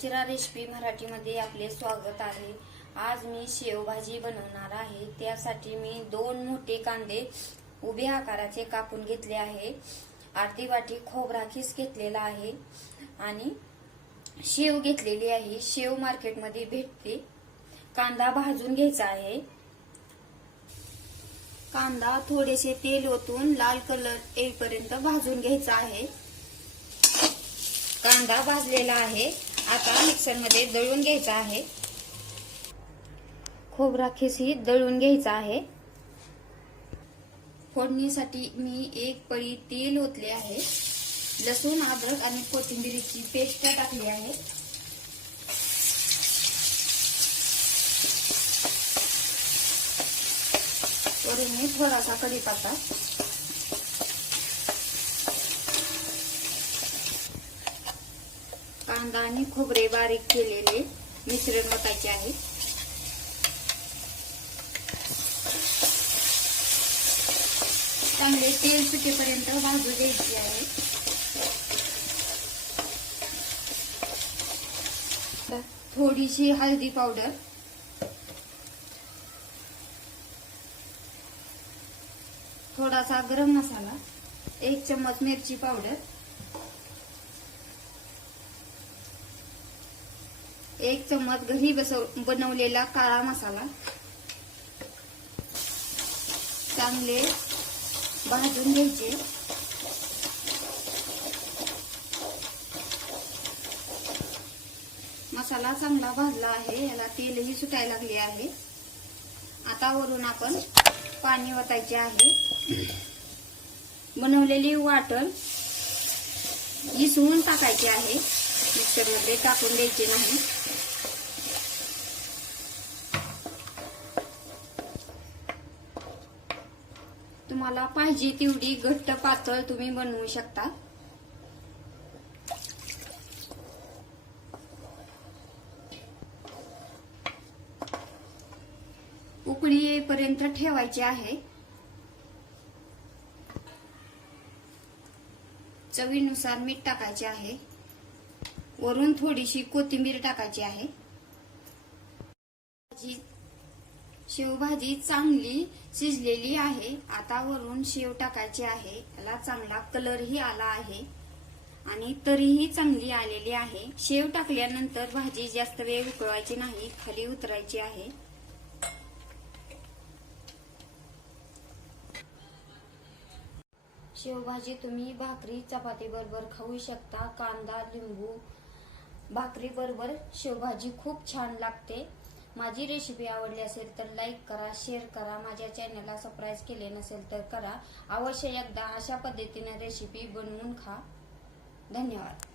Recipe मराठीमध्ये आपले स्वागत आहे. आज मी शेवभाजी बनवणार आहे. त्यासाठी मी दोन मोठे कांदे उभ्या आकाराचे कापून घेतले आहे. अर्धी वाटी खोबरा खीस घेतलेला आहे आणि शेव घेतलेली आहे. शेव मार्केटमध्ये भेटते. कांदा भाजून घ्यायचा आहे. कांदा थोडेसे तेल ओतून लाल कलर येईपर्यंत भाजून घ्यायचा आहे. कांदा भाजलेला आहे. आता मिक्सरमध्ये दळून घ्यायचा आहे. खोबरा खिसी दळून घ्यायचा आहे. फोडणीसाठी मी एक पळी तेल ओतले आहे. लसूण अद्रक आणि कोथिंबिरीची पेस्ट टाकली आहे. वरून मी थोडासा कढीपत्ता कांदा आणि खोबरे बारीक केलेले मिश्रण ओतायचे आहे. चांगले तेल सुटेपर्यंत भाजू द्यायचे आहे. थोडीशी हळदी पावडर. थोडासा गरम मसाला एक चम्मच मिरची पावडर. एक चम्मच घरी बसव बनवलेला काळा मसाला. चांगले भाजून घ्यायचे. मसाला चांगला भाजला आहे याला तेलही सुटायला लागले आहे. आता वरून आपण पाणी वतायचे आहे. बनवलेली वाटण इसवून टाकायची आहे. मिक्सरमध्ये टाकून द्यायचे नाही. तुम्हाला पाहिजे तेवढी घट्ट पातळ तुम्ही बनवू शकता. उकळी येईपर्यंत ठेवायची आहे. चवीनुसार मीठ टाकायचे आहे. वरून थोडीशी कोथिंबीर टाकायची आहे. शेवभाजी चांगली शिजलेली आहे. आता वरून शेव टाकायची आहे. याला चांगला कलरही आला आहे. आणि तरीही चांगली आलेली आहे. शेव टाकल्यानंतर भाजी जास्त वेळ उकळवायची नाही. खाली उतरायची आहे. शेवभाजी तुम्ही भाकरी चपाती बरोबर खाऊ शकता. कांदा लिंबू भाकरीबरोबर शेवभाजी खूप छान लागते. माझी रेसिपी आवडली असेल तर लाईक करा शेअर करा. माझ्या चॅनलला सबस्क्राईब केले नसेल तर करा. अवश्य एकदा अशा पद्धतीने रेसिपी बनवून खा. धन्यवाद.